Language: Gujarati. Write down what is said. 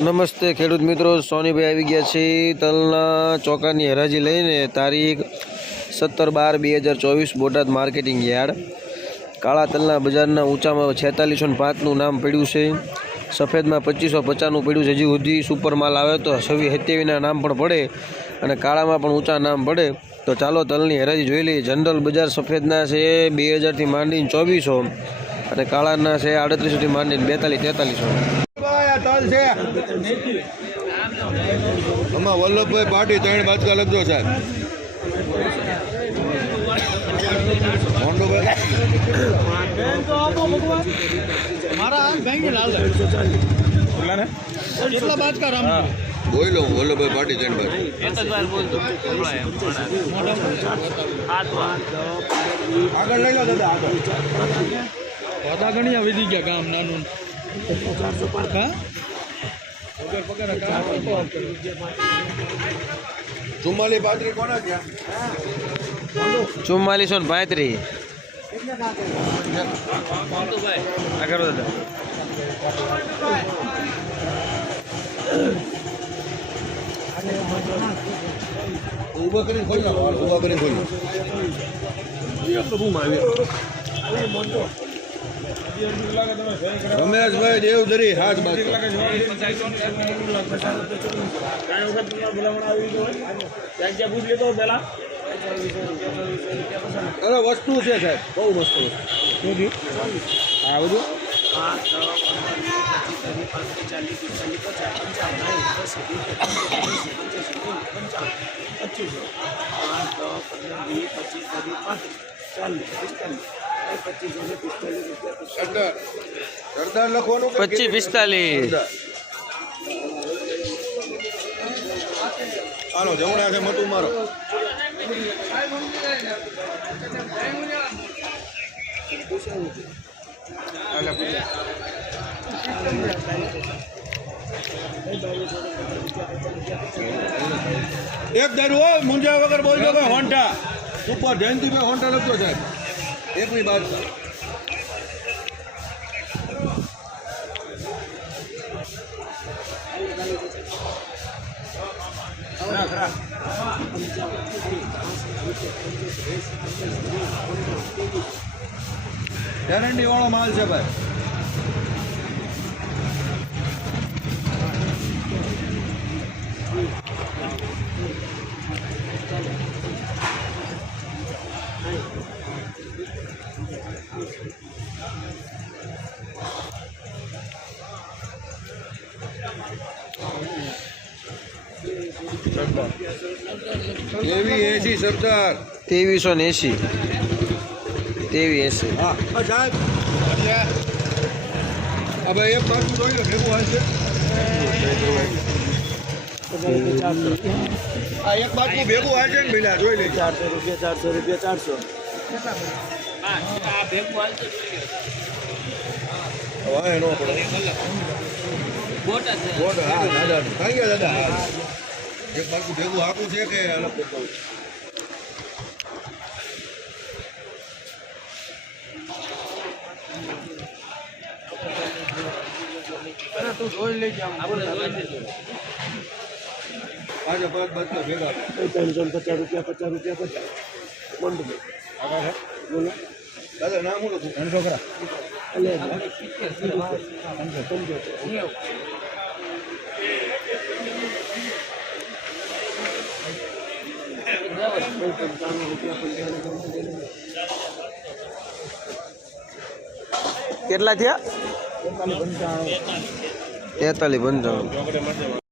નમસ્તે ખેડૂત મિત્રો, સોનીભાઈ આવી ગયા છે તલના ચોકાની હરાજી લઈને તારીખ 17/12/2024 બોટાદ માર્કેટિંગ યાર્ડ। કાળા તલના બજારના ઊંચામાં 4605નું નામ પડ્યું છે, સફેદમાં 2550નું પડ્યું છે। હજી સુધી સુપર માલ આવે તો 2627ના નામ પણ પડે અને કાળામાં પણ ઊંચા નામ પડે। તો ચાલો તલની હરાજી જોઈ લઈએ। જનરલ બજાર સફેદના છે 2000થી માંડીને 2400 અને કાળાના છે 3800થી માંડીને 42-4300। તલ છે આમાં વલ્લભભાઈ પાટી 3 બાજકા લખજો સાહેબ। બોલો વલ્લભભાઈ પાટી 3 આગળ લઈ લો દાદા, આગળ ઘણી વધી ગયા ગામ નાનું ચુમ્માલી પાત્રી કોના ગયા 4435 આગળ દાદા। ઊભા કરીને ખોલી નાખો, ઊભા કરીને ખોલી રમેશભાઈ દેવધરી હાથ બાદ અરે વસ્તુ છે સાહેબ, બહુ મસ્ત વસ્તુ। હા બધું સરદાર લખવાનું 2545 હાલો જમણા છે મતું મારો। એક દારૂ મુંજા વગર બોલજો કે હોન્ટા સુપર જયંતિભાઈ હોન્ટા લખજો સાહેબ, એકની બાદ ગેરંટી વાળો માલ છે ભાઈ। એવી 80 સરદાર 2380 2380। હા સાહેબ હવે એક બાજુ જોઈ લો ભેગું હાલ છે આ એક બાજુ ભેગું હાલ છે ને ભીલા જોઈ લે 400 રૂપિયા 400 હવે એનો પડે બોટા હા દાદા થઈ ગયા દાદા। એક બાજુ ભેગું હાકું છે કે અલગ કરતા તું જોઈ લઈ જા આજે પાંચ બાજુ ભેગા 350 રૂપિયા 50 દાદા નામ શું લખું 300 કરા કેટલા થયા 43-55।